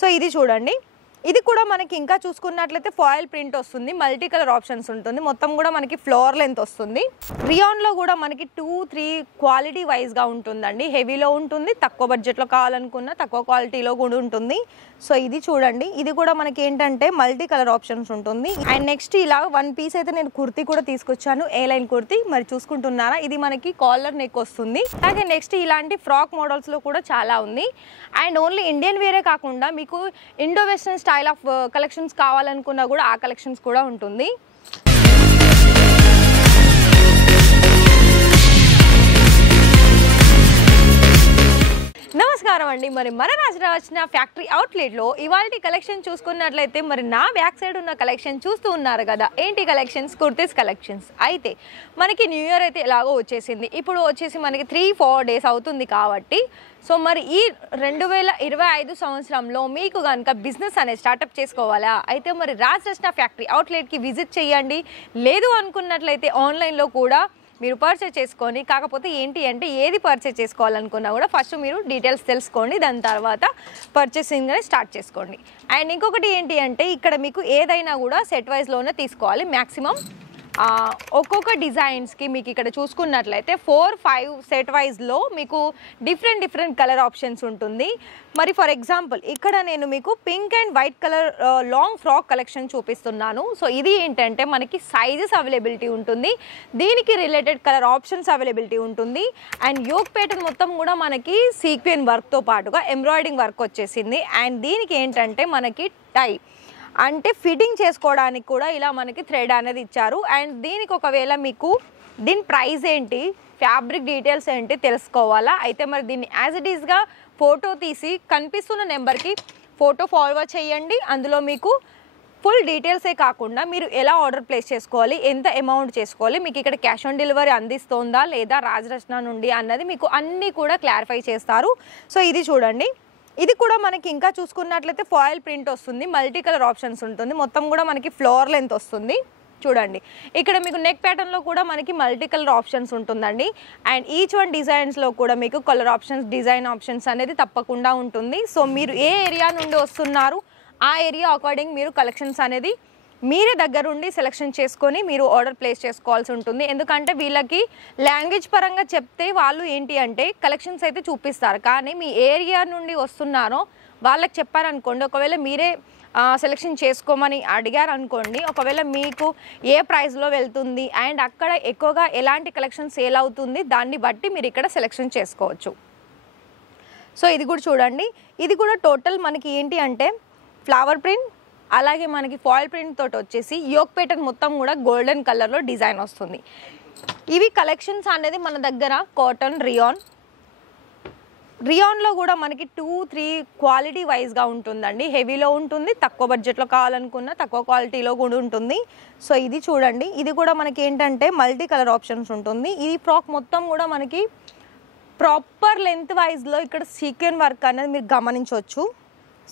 So ఇది చూడండి, ఇది కూడా మనకి ఇంకా చూసుకున్నట్లయితే ఫాయిల్ ప్రింట్ వస్తుంది, మల్టీ కలర్ ఆప్షన్స్ ఉంటుంది, మొత్తం కూడా మనకి ఫ్లోర్ లెంత్ వస్తుంది. రియాన్లో కూడా మనకి 2-3 క్వాలిటీ వైజ్గా ఉంటుందండి. హెవీలో ఉంటుంది, తక్కువ బడ్జెట్లో కావాలనుకున్న తక్కువ క్వాలిటీలో కూడా ఉంటుంది. సో ఇది చూడండి, ఇది కూడా మనకి ఏంటంటే మల్టీ కలర్ ఆప్షన్స్ ఉంటుంది. అండ్ నెక్స్ట్ ఇలా వన్ పీస్ అయితే నేను కుర్తీ కూడా తీసుకొచ్చాను, ఏ లైన్ కుర్తీ. మరి చూసుకుంటున్నారా, ఇది మనకి కాలర్ నెక్ వస్తుంది. అలాగే నెక్స్ట్ ఇలాంటి ఫ్రాక్ మోడల్స్లో కూడా చాలా ఉంది. అండ్ ఓన్లీ ఇండియన్ వేరే కాకుండా మీకు Indo western style of collections కావాలనుకున్నా కూడా ఆ కలెక్షన్స్ కూడా ఉంటుంది. నమస్కారం అండి. మరి మన రాజరావచ్చిన ఫ్యాక్టరీ అవుట్లెట్లో ఇవాల్టి కలెక్షన్ చూసుకున్నట్లయితే మరి నా బ్యాక్ సైడ్ ఉన్న కలెక్షన్ చూస్తూ ఉన్నారు కదా, ఏంటి కలెక్షన్స్? కుర్తీస్ కలెక్షన్స్. అయితే మనకి న్యూ ఇయర్ అయితే ఎలాగో వచ్చేసింది, ఇప్పుడు వచ్చేసి మనకి 3-4 డేస్ అవుతుంది కాబట్టి సో మరి ఈ 2025 సంవత్సరంలో మీకు కనుక బిజినెస్ అనేది స్టార్టప్ చేసుకోవాలా అయితే మరి రాజరత్న ఫ్యాక్టరీ అవుట్లెట్కి విజిట్ చేయండి. లేదు అనుకున్నట్లయితే ఆన్లైన్లో కూడా మీరు పర్చేస్ చేసుకొని, కాకపోతే ఏంటి అంటే ఏది పర్చేస్ చేసుకోవాలనుకున్నా కూడా ఫస్ట్ మీరు డీటెయిల్స్ తెలుసుకోండి, దాని తర్వాత పర్చేసింగ్ అనేది స్టార్ట్ చేసుకోండి. అండ్ ఇంకొకటి ఏంటి అంటే ఇక్కడ మీకు ఏదైనా కూడా సెట్ వైజ్లోనే తీసుకోవాలి. మ్యాక్సిమం ఒక్కొక్క డిజైన్స్కి మీకు ఇక్కడ చూసుకున్నట్లయితే 4-5 సెట్ వైజ్లో మీకు డిఫరెంట్ కలర్ ఆప్షన్స్ ఉంటుంది. మరి ఫర్ ఎగ్జాంపుల్ ఇక్కడ నేను మీకు pink and white colour long frock collection చూపిస్తున్నాను. సో ఇది ఏంటంటే మనకి సైజెస్ అవైలబిలిటీ ఉంటుంది, దీనికి రిలేటెడ్ కలర్ ఆప్షన్స్ అవైలబిలిటీ ఉంటుంది. అండ్ యోక్ ప్యాటర్న్ మొత్తం కూడా మనకి సీక్వెన్ వర్క్తో పాటుగా ఎంబ్రాయిడింగ్ వర్క్ వచ్చేసింది. అండ్ దీనికి ఏంటంటే మనకి టై అంటే ఫిట్టింగ్ చేసుకోవడానికి కూడా ఇలా మనకి థ్రెడ్ అనేది ఇచ్చారు. అండ్ దీనికి ఒకవేళ మీకు దీని ప్రైస్ ఏంటి, ఫ్యాబ్రిక్ డీటెయిల్స్ ఏంటి తెలుసుకోవాలా అయితే మరి దీన్ని యాజ్ ఇట్ ఈస్గా ఫోటో తీసి కనిపిస్తున్న నెంబర్కి ఫోటో ఫార్వర్డ్ చేయండి. అందులో మీకు ఫుల్ డీటెయిల్సే కాకుండా మీరు ఎలా ఆర్డర్ ప్లేస్ చేసుకోవాలి, ఎంత అమౌంట్ చేసుకోవాలి, మీకు ఇక్కడ క్యాష్ ఆన్ డెలివరీ అందిస్తోందా లేదా రాజరత్న నుండి అన్నది మీకు అన్నీ కూడా క్లారిఫై చేస్తారు. సో ఇది చూడండి, ఇది కూడా మనకి ఇంకా చూసుకున్నట్లయితే ఫాయిల్ ప్రింట్ వస్తుంది, మల్టీ కలర్ ఆప్షన్స్ ఉంటుంది, మొత్తం కూడా మనకి ఫ్లోర్ లెంత్ వస్తుంది. చూడండి ఇక్కడ మీకు నెక్ ప్యాటర్న్లో కూడా మనకి మల్టీ కలర్ ఆప్షన్స్ ఉంటుందండి. అండ్ ఈచ్ వన్ డిజైన్స్లో కూడా మీకు కలర్ ఆప్షన్స్, డిజైన్ ఆప్షన్స్ అనేది తప్పకుండా ఉంటుంది. సో మీరు ఏ ఏరియా నుండి వస్తున్నారు ఆ ఏరియా అకార్డింగ్ మీరు కలెక్షన్స్ అనేది మీరే దగ్గరుండి సెలెక్షన్ చేసుకొని మీరు ఆర్డర్ ప్లేస్ చేసుకోవాల్సి ఉంటుంది. ఎందుకంటే వీళ్ళకి లాంగ్వేజ్ పరంగా చెప్తే వాళ్ళు ఏంటి అంటే కలెక్షన్స్ అయితే చూపిస్తారు, కానీ మీ ఏరియా నుండి వస్తున్నారో వాళ్ళకి చెప్పారనుకోండి, ఒకవేళ మీరే సెలెక్షన్ చేసుకోమని అడిగారు అనుకోండి, ఒకవేళ మీకు ఏ ప్రైస్లో వెళ్తుంది అండ్ అక్కడ ఎక్కువగా ఎలాంటి కలెక్షన్ సేల్ అవుతుంది దాన్ని బట్టి మీరు ఇక్కడ సెలెక్షన్ చేసుకోవచ్చు. సో ఇది కూడా చూడండి, ఇది కూడా టోటల్ మనకి ఏంటి అంటే ఫ్లవర్ ప్రింట్, అలాగే మనకి ఫాయిల్ ప్రింట్ తోటి వచ్చేసి యోక్ ప్యాటర్న్ మొత్తం కూడా గోల్డెన్ కలర్లో డిజైన్ వస్తుంది. ఇవి కలెక్షన్స్ అనేది మన దగ్గర కాటన్, రియాన్లో కూడా మనకి 2-3 క్వాలిటీ వైజ్గా ఉంటుందండి. హెవీలో ఉంటుంది, తక్కువ బడ్జెట్లో కావాలనుకున్న తక్కువ క్వాలిటీలో కూడా ఉంటుంది. సో ఇది చూడండి, ఇది కూడా మనకి ఏంటంటే మల్టీ కలర్ ఆప్షన్స్ ఉంటుంది. ఈ ఫ్రాక్ మొత్తం కూడా మనకి ప్రాపర్ లెంత్ వైజ్లో ఇక్కడ సీక్వెన్ వర్క్ అనేది మీరు గమనించవచ్చు.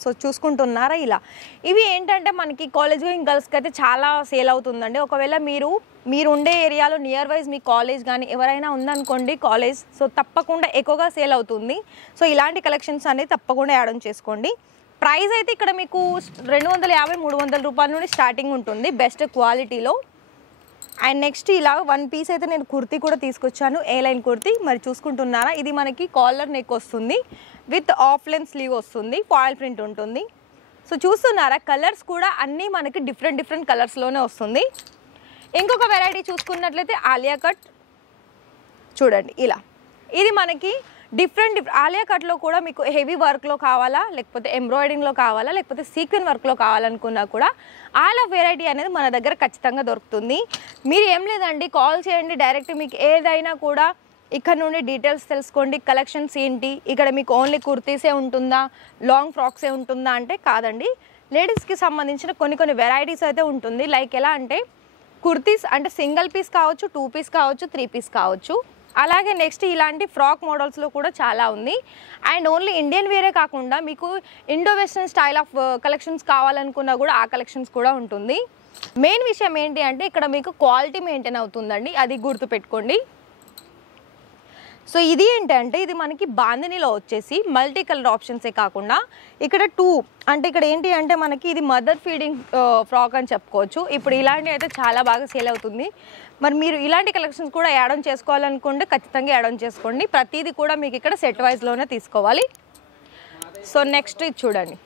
సో చూసుకుంటున్నారా ఇలా, ఇవి ఏంటంటే మనకి కాలేజ్ గోయింగ్ గర్ల్స్కి అయితే చాలా సేల్ అవుతుందండి. ఒకవేళ మీరు ఉండే ఏరియాలో నియర్ వైజ్ మీ కాలేజ్ కానీ ఎవరైనా ఉందనుకోండి కాలేజ్, సో తప్పకుండా ఎక్కువగా సేల్ అవుతుంది. సో ఇలాంటి కలెక్షన్స్ అనేది తప్పకుండా యాడ్ ఆన్ చేసుకోండి. ప్రైస్ అయితే ఇక్కడ మీకు 250-300 రూపాయల నుండి స్టార్టింగ్ ఉంటుంది బెస్ట్ క్వాలిటీలో. అండ్ నెక్స్ట్ ఇలా వన్ పీస్ అయితే నేను కుర్తీ కూడా తీసుకొచ్చాను, ఏ లైన్ కుర్తీ. మరి చూసుకుంటున్నారా, ఇది మనకి కాలర్ నెక్ వస్తుంది, విత్ ఆఫ్ లెంత్ స్లీవ్ వస్తుంది, ఫాయిల్ ప్రింట్ ఉంటుంది. సో చూస్తున్నారా కలర్స్ కూడా అన్నీ మనకి డిఫరెంట్ కలర్స్లోనే వస్తుంది. ఇంకొక వెరైటీ చూసుకున్నట్లయితే ఆలియా కట్ చూడండి ఇలా, ఇది మనకి డిఫరెంట్ ఆలియా కట్లో కూడా మీకు హెవీ వర్క్లో కావాలా, లేకపోతే ఎంబ్రాయిడింగ్లో కావాలా, లేకపోతే సీక్వెన్ వర్క్లో కావాలనుకున్నా కూడా ఆల్ ఆఫ్ వెరైటీ అనేది మన దగ్గర ఖచ్చితంగా దొరుకుతుంది. మీరు ఏం లేదండి, కాల్ చేయండి డైరెక్ట్, మీకు ఏదైనా కూడా ఇక్కడ నుండి డీటెయిల్స్ తెలుసుకోండి. కలెక్షన్స్ ఏంటి, ఇక్కడ మీకు ఓన్లీ కుర్తీసే ఉంటుందా, లాంగ్ ఫ్రాక్సే ఉంటుందా అంటే కాదండి, లేడీస్కి సంబంధించిన కొన్ని వెరైటీస్ అయితే ఉంటుంది. లైక్ ఎలా అంటే కుర్తీస్ అంటే సింగిల్ పీస్ కావచ్చు, 2 పీస్ కావచ్చు, 3 పీస్ కావచ్చు. అలాగే నెక్స్ట్ ఇలాంటి ఫ్రాక్ మోడల్స్లో కూడా చాలా ఉంది. అండ్ ఓన్లీ ఇండియన్ వేరే కాకుండా మీకు Indo western style of collections కావాలనుకున్నా కూడా ఆ కలెక్షన్స్ కూడా ఉంటుంది. మెయిన్ విషయం ఏంటి అంటే ఇక్కడ మీకు క్వాలిటీ మెయింటైన్ అవుతుందండి, అది గుర్తుపెట్టుకోండి. సో ఇది ఏంటంటే ఇది మనకి బాందినీలో వచ్చేసి మల్టీ కలర్ ఆప్షన్సే కాకుండా ఇక్కడ అంటే ఇక్కడ ఏంటి అంటే మనకి ఇది మదర్ ఫీడింగ్ ఫ్రాక్ అని చెప్పుకోవచ్చు. ఇప్పుడు ఇలాంటివి అయితే చాలా బాగా సేల్ అవుతుంది. మరి మీరు ఇలాంటి కలెక్షన్స్ కూడా యాడ్ ఆన్ చేసుకోవాలనుకుంటే ఖచ్చితంగా యాడ్ ఆన్ చేసుకోండి. ప్రతిదీ కూడా మీకు ఇక్కడ సెట్ వైజ్లోనే తీసుకోవాలి. సో నెక్స్ట్ ఇది చూడండి,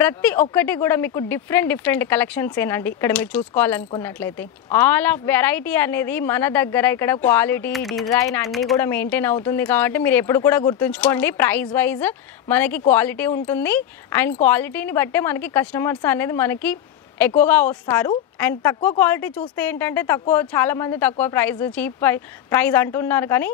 ప్రతి ఒక్కటి కూడా మీకు డిఫరెంట్ కలెక్షన్స్ ఏనండి. ఇక్కడ మీరు చూసుకోవాలనుకున్నట్లయితే ఆల్ ఆఫ్ వెరైటీ అనేది మన దగ్గర ఇక్కడ క్వాలిటీ డిజైన్ అన్నీ కూడా మెయింటైన్ అవుతుంది. కాబట్టి మీరు ఎప్పుడు కూడా గుర్తుంచుకోండి, ప్రైస్ వైజ్ మనకి క్వాలిటీ ఉంటుంది. అండ్ క్వాలిటీని బట్టే మనకి కస్టమర్స్ అనేది మనకి ఎక్కువగా వస్తారు. అండ్ తక్కువ క్వాలిటీ చూస్తే ఏంటంటే చాలామంది తక్కువ ప్రైస్ చీప్ ప్రైస్ అంటున్నారు. కానీ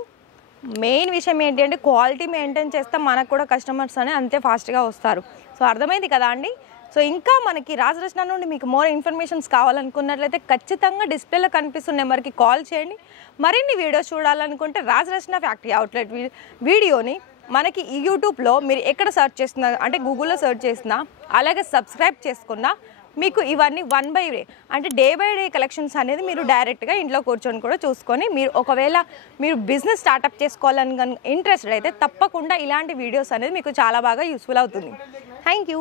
మెయిన్ విషయం ఏంటి అంటే క్వాలిటీ మెయింటైన్ చేస్తే మనకు కూడా కస్టమర్స్ అనేది అంతే ఫాస్ట్గా వస్తారు. సో అర్థమైంది కదా అండి. సో ఇంకా మనకి రాజరచన నుండి మీకు మోర్ ఇన్ఫర్మేషన్స్ కావాలనుకున్నట్లయితే ఖచ్చితంగా డిస్ప్లేలో కనిపిస్తున్న నెంబర్కి కాల్ చేయండి. మరిన్ని వీడియోస్ చూడాలనుకుంటే రాజరచన ఫ్యాక్టరీ అవుట్లెట్ వీడియోని మనకి ఈ యూట్యూబ్లో మీరు ఎక్కడ సెర్చ్ చేస్తున్నా అంటే గూగుల్లో సెర్చ్ చేసినా అలాగే సబ్స్క్రైబ్ చేసుకున్నా మీకు ఇవన్నీ 1 by డే అంటే డే బై డే కలెక్షన్స్ అనేది మీరు డైరెక్ట్గా ఇంట్లో కూర్చొని కూడా చూసుకొని మీరు ఒకవేళ మీరు బిజినెస్ స్టార్ట్అప్ చేసుకోవాలని ఇంట్రెస్టెడ్ అయితే తప్పకుండా ఇలాంటి వీడియోస్ అనేది మీకు చాలా బాగా యూస్ఫుల్ అవుతుంది. Thank you.